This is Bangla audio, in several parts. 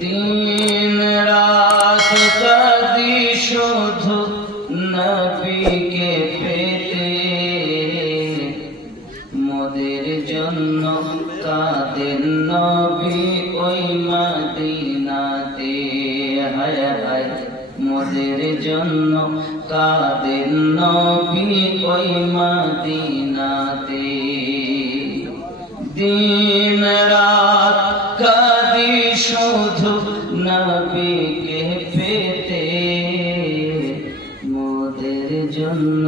দিন রাত কাঁদি শুধু নবীকে পেতে, মোদের জন্য কাঁদেন নবী ওই মদিনাতে। হায় হায় মোদের জন্য কাঁদেন নবী ওই মদিনাতে। দিন রাত কাঁদি শুধু নবীকে পেতে, মোদের জন্য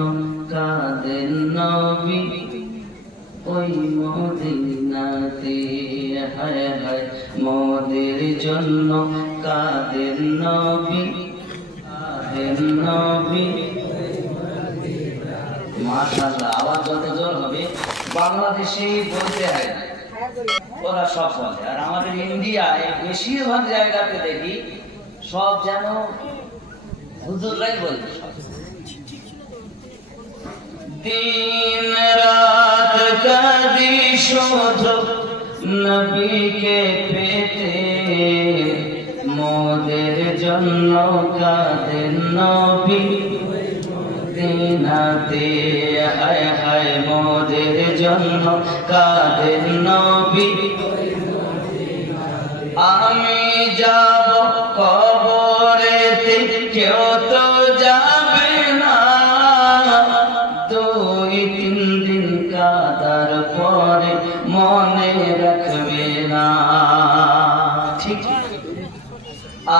কাঁদেন নবী ওই মদিনাতে। হায় হায় মোদের জন্য কাঁদেন নবী, কাঁদেন নবী। মাশাআল্লাহ, আওয়াজ যত জোর হবে বাংলাদেশে বলতে হয় না, ওরা সব বলে। আর আমাদের ইন্ডিয়ায় বেশিরভাগ জায়গাতে দেখি সব যেন হুজুররাই বলবে। দিন রাত কাঁদি শুধু নবীকে পেতে, মোদের জন্য কাঁদেন নবী মদিনাতে। হায় হায় মোদের জন্য কাঁদেন নবী। আমি যাব কবরেতে কেউ তো যাবে না, 2-3 দিন কাঁদার পরে মনে রাখবে না। ঠিক,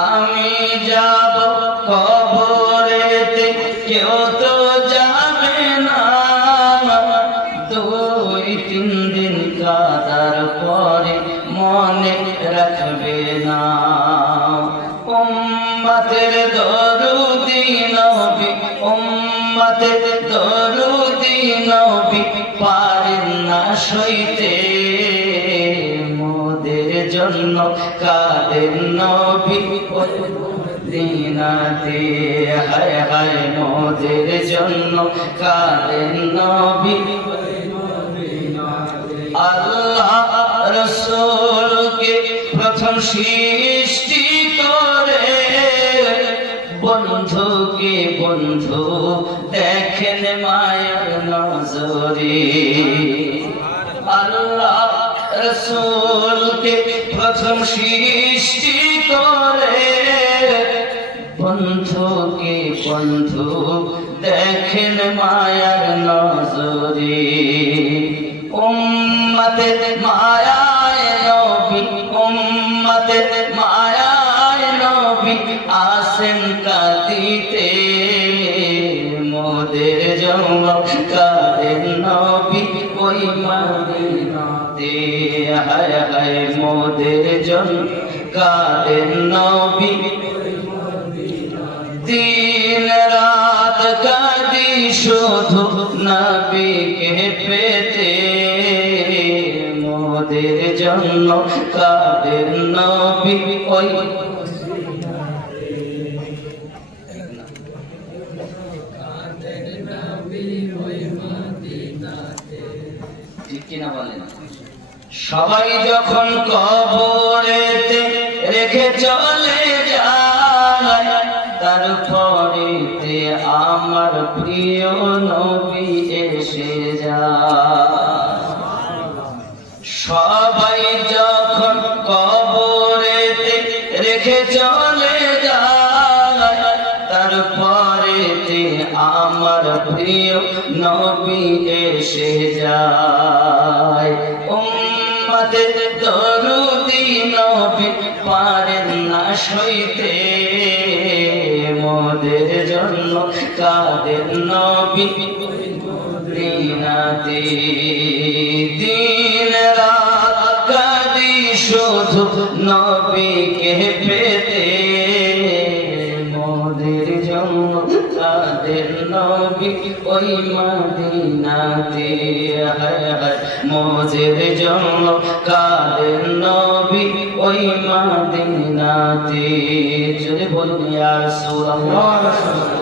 আমি যাব কবরেতে কেউ তো যাবে না, 2-3 দিন কাঁদার পরে মনে রাখবে না। উম্মতের দরুদি নবী, উম্মতের দরুদি নবী পারেন না সইতে, মোদের জন্য কাঁদেন নবী ওই মদিনাতে। হায় হায় মোদের জন্য কাঁদেন নবী। আল্লাহ রাসূলকে প্রথম সৃষ্টি করে বন্ধুকে বন্ধু দেখেন মায়ার নজরে। আল্লাহ রাসূলকে প্রথম সৃষ্টি করে বন্ধুকে বন্ধু দেখেন মায়ার নজরে। উম্মতের মায়ায় নবী, উম্মতের মায়ায় নবী আসেন কাঁদিতে, মোদের জন্য কাঁদেন নবী ওই মদিনাতে। হায় হায় মোদের জন্য কাঁদেন নবী। দিন রাত কাঁদি শুধু নবীকে পেতে, মোদের জন্য কাঁদেন নবী ওই। ঠিক কিনা বলেন? সবাই যখন কবরেতে রেখে চলে যায়, তারপরেতে আমার প্রিয় নবী এসে যায়। সবাই যখন কবরেতে রেখে চলে যায়, তারপরেতে আমার প্রিয় নবী এসে যায়। উম্মতের দরুদি নবী পারেন না সইতে, মোদের জন্য কাঁদেন নবী মদিনাতে। দিন রাত কাঁদি শুধু নবীকে পেতে, মোদের জন্য কাঁদেন নবী ওই মদিনাতে। হায় হায় মোদের জন্য কাঁদেন নবী ওই মদিনাতে। যদি বলুন ইয়া রাসূলুল্লাহ।